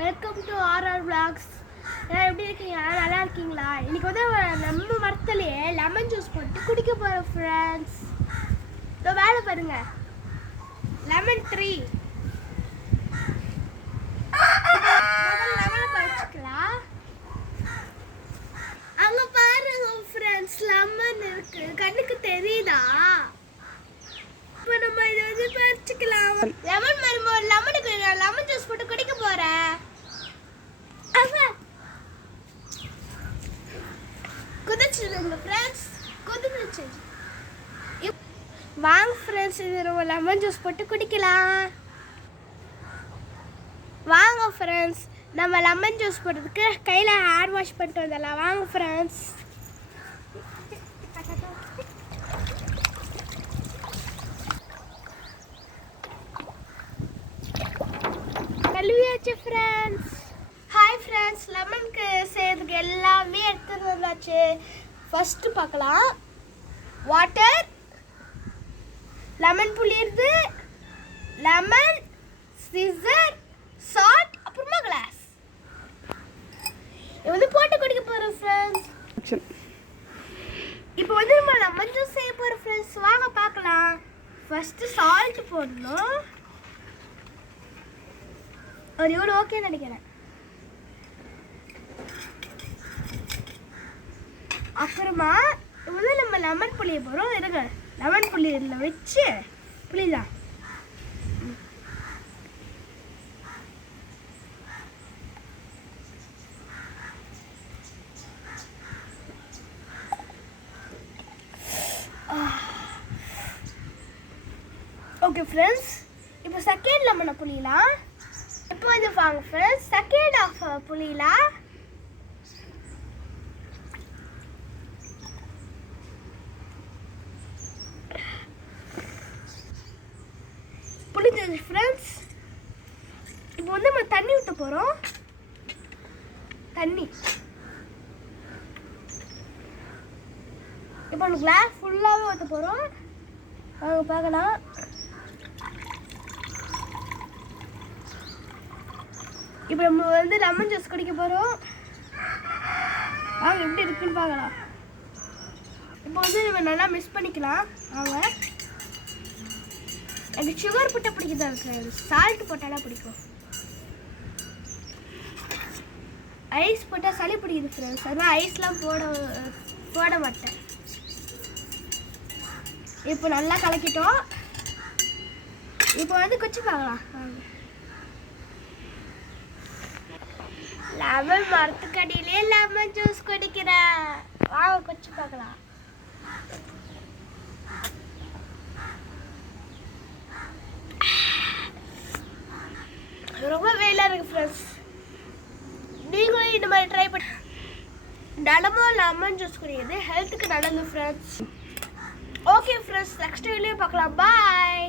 Welcome to RR vlogs. எப்படி இருக்கீங்க? நல்லா இருக்கீங்களா? இன்னைக்கு வந்து நம்ம மரத்துலயே லெமன் ஜூஸ் போட்டு குடிக்க போறோம் ஃப்ரெண்ட்ஸ். இதோ வேலை பாருங்க. Lemon tree. லெமனை பறிச்சுக்கலாம். அங்க பாருங்க ஃப்ரெண்ட்ஸ், லெமன் இருக்கு. கண்ணுக்கு தெரியுதா? இப்போ நம்ம இதை வந்து பறிச்சுக்கலாம். லெமன் மரமோ லெமனுக்கு லெமன் ஜூஸ் போட்டு குடிக்க போறேன். குதிச்சுடுங்க ஃப்ரெண்ட்ஸ், குதிச்சு. வாங்க ஃப்ரெண்ட்ஸ், இது நம்ம லெமன் ஜூஸ் போட்டு குடிக்கலாம். வாங்க ஃப்ரெண்ட்ஸ், நம்ம லெமன் ஜூஸ் போடுறதுக்கு கையில் ஹேர் வாஷ் பண்ணிட்டு வந்துடலாம். வாங்க ஃப்ரெண்ட்ஸ். கழுவியாச்சு ஃப்ரெண்ட்ஸ். ஹாய் ஃப்ரெண்ட்ஸ், லெமனுக்கு செய்யறதுக்கு எல்லாமே எடுத்துட்டு வந்தாச்சு. ஃபஸ்ட்டு பார்க்கலாம். வாட்டர், லெமன் புளியுது, லெமன், சிசர், சால்ட், அப்புறமா கிளாஸ். இது வந்து போட்டு குடிக்க போகிறோம் ஃப்ரெண்ட்ஸ். இப்போ வந்து நம்ம லெமன் ஜூஸ் செய்ய போகிறோம் ஃப்ரெண்ட்ஸ். வாங்க பார்க்கலாம். ஃபஸ்ட்டு சால்ட் போடணும். ஒரு இவ்வளோ ஓகே நினைக்கிறேன். அப்புறமா வந்து நம்ம லெமன் புளிய போகிறோம். இருங்க, லெமன் புளி இதில் வச்சு புளிதான். ஓகே ஃப்ரெண்ட்ஸ், இப்போ செகண்ட் லெமனை புளியலாம். இப்போ வந்து வாங்க ஃப்ரெண்ட்ஸ், செகண்ட் ஆஃப் புளியலாம். புளிஞ்சது ஃப்ரெண்ட்ஸ். இப்போ வந்து நம்ம தண்ணி ஊற்ற போகிறோம். தண்ணி இப்போ நம்ம கிளாஸ் ஃபுல்லாகவே ஊற்ற போகிறோம். வாங்க பார்க்கலாம். இப்போ நம்ம வந்து லெமன் ஜூஸ் குடிக்க போகிறோம். வாங்க எப்படி இருக்குன்னு பார்க்கலாம். இப்போ வந்து நம்ம நல்லா மிக்ஸ் பண்ணிக்கலாம். வாங்க. எனக்கு சுகர் போட்டால் பிடிக்குதா இருக்கு, சால்ட் போட்டாலும் பிடிக்கும். ஐஸ் போட்டால் சளி பிடிக்குது ஃப்ரெண்ட்ஸ், அதனால் ஐஸ்லாம் போட மாட்டேன். இப்போ நல்லா கலக்கிட்டோம். இப்போ வந்து குச்சி பார்க்கலாம். லெமன் மரத்துக்கடியிலே லெமன் ஜூஸ் குடிக்கிறேன். வாங்க குச்சி பார்க்கலாம். ரொம்ப வெயிலாக இருக்குது ஃப்ரெண்ட்ஸ். நீங்களும் இந்த மாதிரி ட்ரை பண்ணி தினமும் லெமன் ஜூஸ் குடிக்கிறது ஹெல்த்துக்கு நல்லது friends. Okay friends, next video பார்க்கலாம். பாய்.